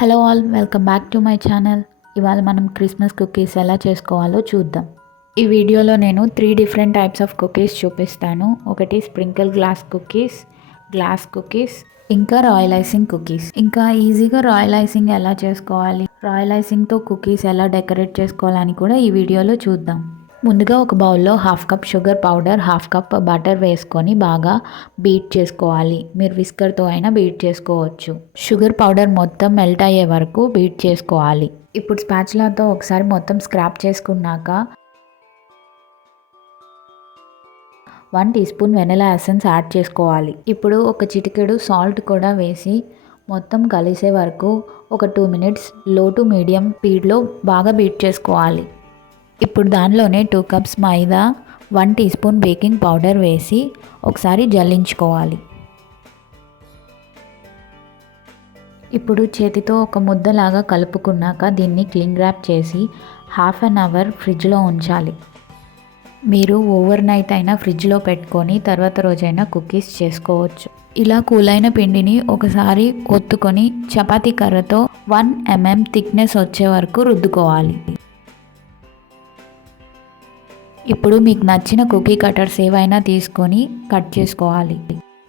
Hello all, welcome back to my channel. ఇవాళ మనం Christmas cookies ఎలా చేసుకోవాలో చూద్దాం. ఈ వీడియోలో నేను 3 డిఫరెంట్ టైప్స్ ఆఫ్ కుకీస్ చూపిస్తాను. ఒకటి స్ప్రింకిల్ గ్లాస్ కుకీస్, ఇంకా రాయల్ ఐసింగ్ కుకీస్. ఇంకా ఈజీగా రాయల్ ఐసింగ్ ఎలా చేసుకోవాలి, రాయల్ ఐసింగ్తో కుకీస్ ఎలా డెకరేట్ చేసుకోవాలని కూడా ఈ వీడియోలో చూద్దాం. ముందుగా ఒక బౌల్లో 1/2 cup sugar powder, 1/2 cup butter వేసుకొని బాగా బీట్ చేసుకోవాలి. మీరు విస్కర్తో అయినా బీట్ చేసుకోవచ్చు. షుగర్ పౌడర్ మొత్తం మెల్ట్ అయ్యే వరకు బీట్ చేసుకోవాలి. ఇప్పుడు స్పాచులాతో ఒకసారి మొత్తం స్క్రాప్ చేసుకున్నాక 1 teaspoon vanilla essence add చేసుకోవాలి. ఇప్పుడు ఒక చిటికెడు సాల్ట్ కూడా వేసి మొత్తం కలిసే వరకు ఒక 2 మినిట్స్ లో టు మీడియం స్పీడ్లో బాగా బీట్ చేసుకోవాలి. ఇప్పుడు దానిలోనే 2 కప్స్ మైదా, 1 టీ స్పూన్ బేకింగ్ పౌడర్ వేసి ఒకసారి జల్లించుకోవాలి. ఇప్పుడు చేతితో ఒక ముద్దలాగా కలుపుకున్నాక దీన్ని క్లింగ్ ర్యాప్ చేసి 1/2 అవర్ ఫ్రిడ్జ్లో ఉంచాలి. మీరు ఓవర్ నైట్ అయినా ఫ్రిడ్జ్లో పెట్టుకొని తర్వాత రోజైనా కుకీస్ చేసుకోవచ్చు. ఇలా కూలైన పిండిని ఒకసారి ఒత్తుకొని చపాతీ కర్రతో 1 mm థిక్నెస్ వచ్చే వరకు రుద్దుకోవాలి. ఇప్పుడు మీకు నచ్చిన కుకీ కటర్స్ ఏవైనా తీసుకొని కట్ చేసుకోవాలి.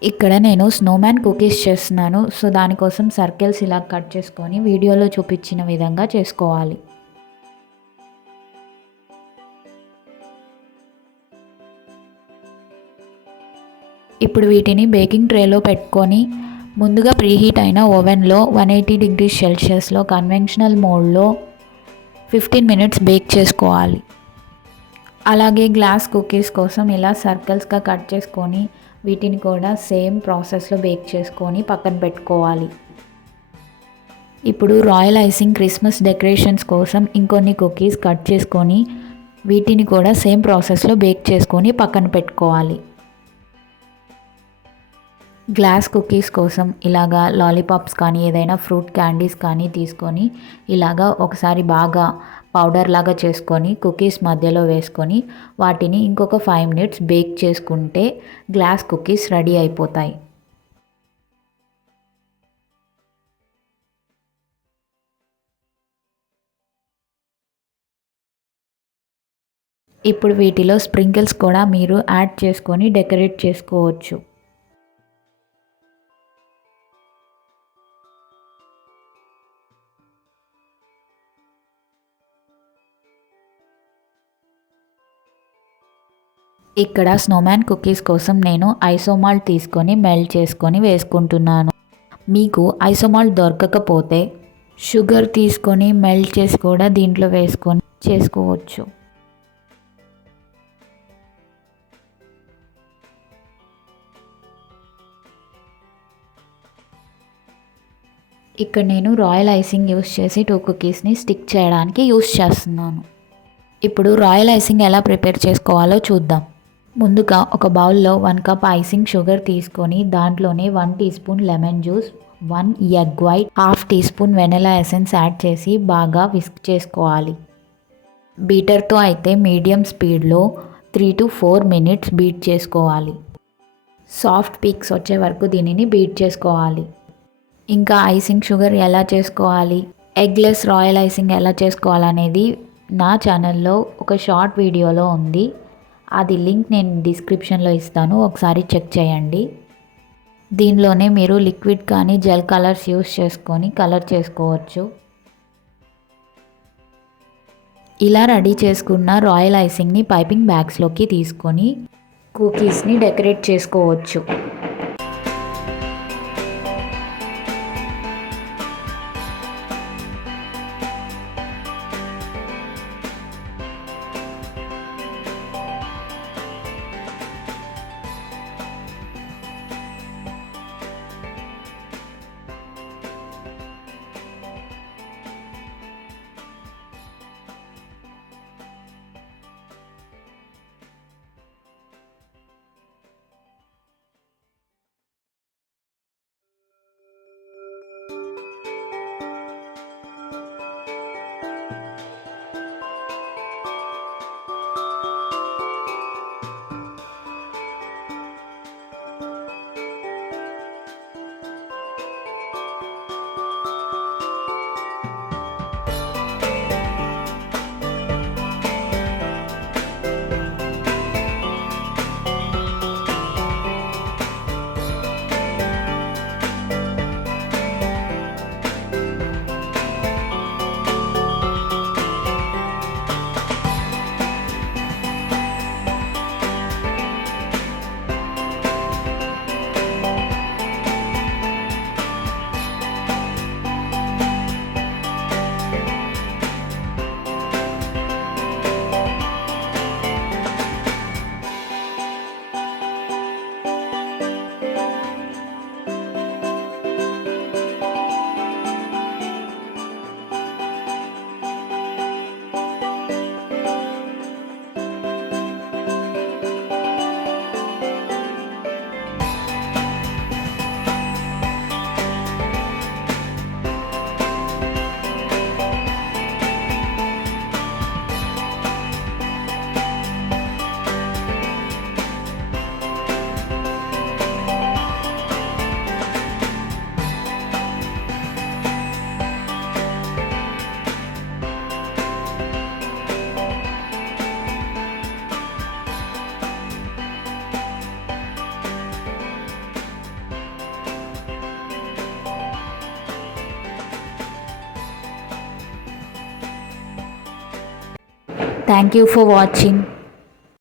ఇక్కడ నేను స్నోమ్యాన్ కుకీస్ చేస్తున్నాను. సో దానికోసం సర్కిల్స్ ఇలా కట్ చేసుకొని వీడియోలో చూపించిన విధంగా చేసుకోవాలి. ఇప్పుడు వీటిని బేకింగ్ ట్రేలో పెట్టుకొని ముందుగా ప్రీహీట్ అయిన ఓవెన్లో 180 డిగ్రీ సెల్సియస్లో కన్వెన్షనల్ మోడ్లో 15 మినిట్స్ బేక్ చేసుకోవాలి. అలాగే గ్లాస్ కుకీస్ కోసం ఇలా సర్కిల్స్గా కట్ చేసుకొని వీటిని కూడా సేమ్ ప్రాసెస్లో బేక్ చేసుకొని పక్కన పెట్టుకోవాలి. ఇప్పుడు రాయల్ ఐసింగ్ క్రిస్మస్ డెకరేషన్స్ కోసం ఇంకొన్ని కుకీస్ కట్ చేసుకొని వీటిని కూడా సేమ్ ప్రాసెస్లో బేక్ చేసుకొని పక్కన పెట్టుకోవాలి. గ్లాస్ కుకీస్ కోసం ఇలాగా లాలీపాప్స్ కానీ ఏదైనా ఫ్రూట్ క్యాండీస్ కానీ తీసుకొని ఇలాగా ఒకసారి బాగా పౌడర్ లాగా చేసుకొని కుకీస్ మధ్యలో వేసుకొని వాటిని ఇంకొక 5 మినిట్స్ బేక్ చేసుకుంటే గ్లాస్ కుకీస్ రెడీ అయిపోతాయి. ఇప్పుడు వీటిలో స్ప్రింకిల్స్ కూడా మీరు యాడ్ చేసుకొని డెకరేట్ చేసుకోవచ్చు. ఇక్కడ స్నోమ్యాన్ కుకీస్ కోసం నేను ఐసోమాల్ట్ తీసుకొని మెల్ట్ చేసుకొని వేసుకుంటున్నాను. మీకు ఐసోమాల్ట్ దొరకకపోతే షుగర్ తీసుకొని మెల్ట్ చేసి కూడా దీంట్లో వేసుకొని చేసుకోవచ్చు. ఇక్కడ నేను రాయల్ ఐసింగ్ యూస్ చేసి 2 కుకీస్ని స్టిక్ చేయడానికి యూస్ చేస్తున్నాను. ఇప్పుడు రాయల్ ఐసింగ్ ఎలా ప్రిపేర్ చేసుకోవాలో చూద్దాం. ముందుగా ఒక బౌల్లో 1 కప్ ఐసింగ్ షుగర్ తీసుకొని దాంట్లోనే 1 teaspoon lemon juice, 1 egg white, 1/2 teaspoon vanilla essence add చేసి బాగా విస్క్ చేసుకోవాలి. బీటర్తో అయితే మీడియం స్పీడ్లో 3 to 4 మినిట్స్ బీట్ చేసుకోవాలి. సాఫ్ట్ పీక్స్ వచ్చే వరకు దీనిని బీట్ చేసుకోవాలి. ఇంకా ఐసింగ్ షుగర్ ఎలా చేసుకోవాలి, ఎగ్లెస్ రాయల్ ఐసింగ్ ఎలా చేసుకోవాలనేది నా ఛానల్లో ఒక షార్ట్ వీడియోలో ఉంది. అది లింక్ నేను డిస్క్రిప్షన్లో ఇస్తాను, ఒకసారి చెక్ చేయండి. దీనిలోనే మీరు లిక్విడ్ కానీ జెల్ కలర్స్ యూస్ చేసుకొని కలర్ చేసుకోవచ్చు. ఇలా రెడీ చేసుకున్న రాయల్ ఐసింగ్ని పైపింగ్ బ్యాగ్స్లోకి తీసుకొని కుకీస్ని డెకరేట్ చేసుకోవచ్చు. Thank you for watching.